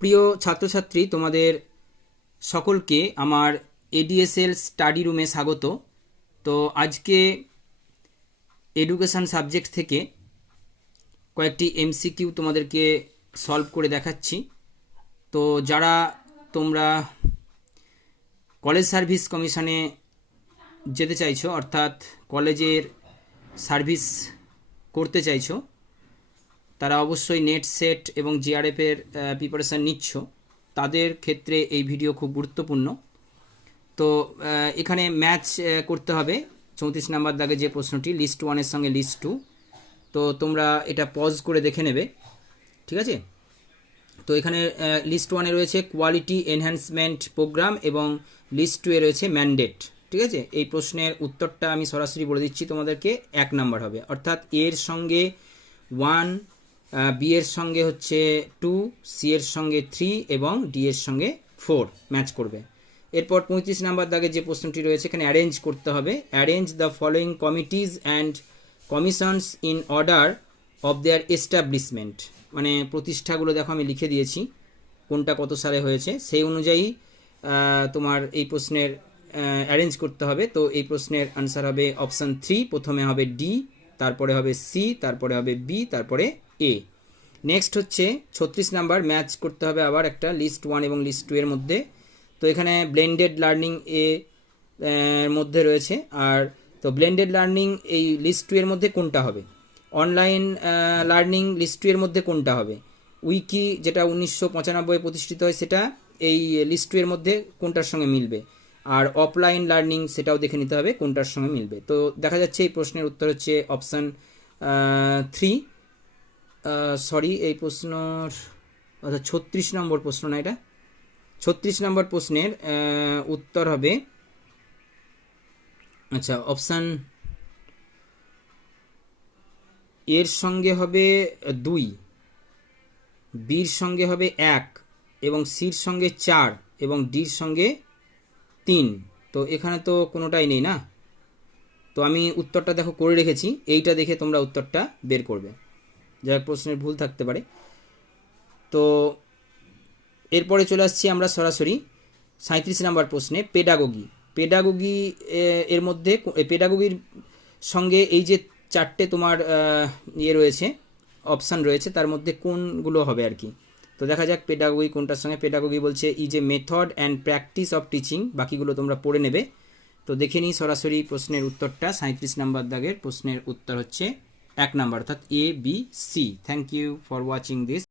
প্রিয় ছাত্রছাত্রী, তোমাদের সকলকে আমার এডিএসএল স্টাডি রুমে স্বাগত। তো আজকে এডুকেশান সাবজেক্ট থেকে কয়েকটি এমসিকিউ তোমাদেরকে সলভ করে দেখাচ্ছি। তো যারা তোমরা কলেজ সার্ভিস কমিশনে যেতে চাইছো, অর্থাৎ কলেজের সার্ভিস করতে চাইছো, তারা অবশ্যই নেট সেট এবং জিআরএফের প্রিপারেশান নিচ্ছ, তাদের ক্ষেত্রে এই ভিডিও খুব গুরুত্বপূর্ণ। তো এখানে ম্যাচ করতে হবে 34 নাম্বার দাগে যে প্রশ্নটি, লিস্ট 1-এর সঙ্গে লিস্ট 2। তো তোমরা এটা পজ করে দেখে নেবে, ঠিক আছে? তো এখানে লিস্ট 1-এ রয়েছে কোয়ালিটি এনহ্যান্সমেন্ট প্রোগ্রাম এবং লিস্ট 2-এ রয়েছে ম্যান্ডেট, ঠিক আছে? এই প্রশ্নের উত্তরটা আমি সরাসরি বলে দিচ্ছি তোমাদেরকে, 1 নাম্বার হবে, অর্থাৎ এর সঙ্গে 1, বি এর সঙ্গে হচ্ছে 2, সি এর সঙ্গে 3 এবং ডি এর সঙ্গে 4 ম্যাচ করবে। এরপর 35 নাম্বার দাগে যে প্রশ্নটি রয়েছে, এখানে অ্যারেঞ্জ করতে হবে। Arrange the following committees and commissions in order of their establishment, মানে প্রতিষ্ঠাগুলো দেখো আমি লিখে দিয়েছি কোনটা কত সালে হয়েছে, সেই অনুযায়ী তোমার এই প্রশ্নের অ্যারেঞ্জ করতে হবে। তো এই প্রশ্নের আনসার হবে অপশান 3, প্রথমে হবে ডি, তারপরে হবে সি, তারপরে হবে বি, তারপরে এ। নেক্সট হচ্ছে 36 নাম্বার, ম্যাচ করতে হবে আবার একটা লিস্ট 1 এবং লিস্ট 2 এর মধ্যে। তো এখানে ব্লেন্ডেড লার্নিং এর মধ্যে রয়েছে, আর তো ব্লেন্ডেড লার্নিং এই লিস্ট 2 এর মধ্যে কোনটা হবে? অনলাইন লার্নিং লিস্ট 2 এর মধ্যে কোনটা হবে? উইকি যেটা 1995 প্রতিষ্ঠিত হয়, সেটা এই লিস্ট 2 এর মধ্যে কোনটার সঙ্গে মিলবে? আর অফলাইন লার্নিং সেটাও দেখে নিতে হবে কোনটার সঙ্গে মিলবে। তো দেখা যাচ্ছে এই প্রশ্নের উত্তর হচ্ছে অপশান 3। সরি, এই প্রশ্নর অর্থাৎ 36 নম্বর প্রশ্ন না, এটা 36 নম্বর প্রশ্নের উত্তর হবে, আচ্ছা, অপশান এর সঙ্গে হবে 2, বির সঙ্গে হবে 1 এবং সির সঙ্গে 4 এবং ডির সঙ্গে 3। তো এখানে তো কোনোটাই নেই না, তো আমি উত্তরটা দেখো করে রেখেছি, এইটা দেখে তোমরা উত্তরটা বের করবে, যা প্রশ্নের ভুল থাকতে পারে। তো এরপরে চলে আসছি আমরা সরাসরি 37 নম্বর প্রশ্নে, পেডাগোগি। পেডাগোগি এর মধ্যে পেডাগোগির সঙ্গে এই যে 4টে তোমার ইয়ে রয়েছে, অপশান রয়েছে, তার মধ্যে কোনগুলো হবে আর কি। তো দেখা যাক পেডাগোগি কোনটার সঙ্গে। পেডাগোগি বলছে is a method and practice of teaching, বাকিগুলো তোমরা পড়ে নেবে। তো দেখে নিই সরাসরি প্রশ্নের উত্তরটা। 37 নম্বর দাগের প্রশ্নের উত্তর হচ্ছে 1 নাম্বার, অর্থাৎ A B C. Thank you for watching this.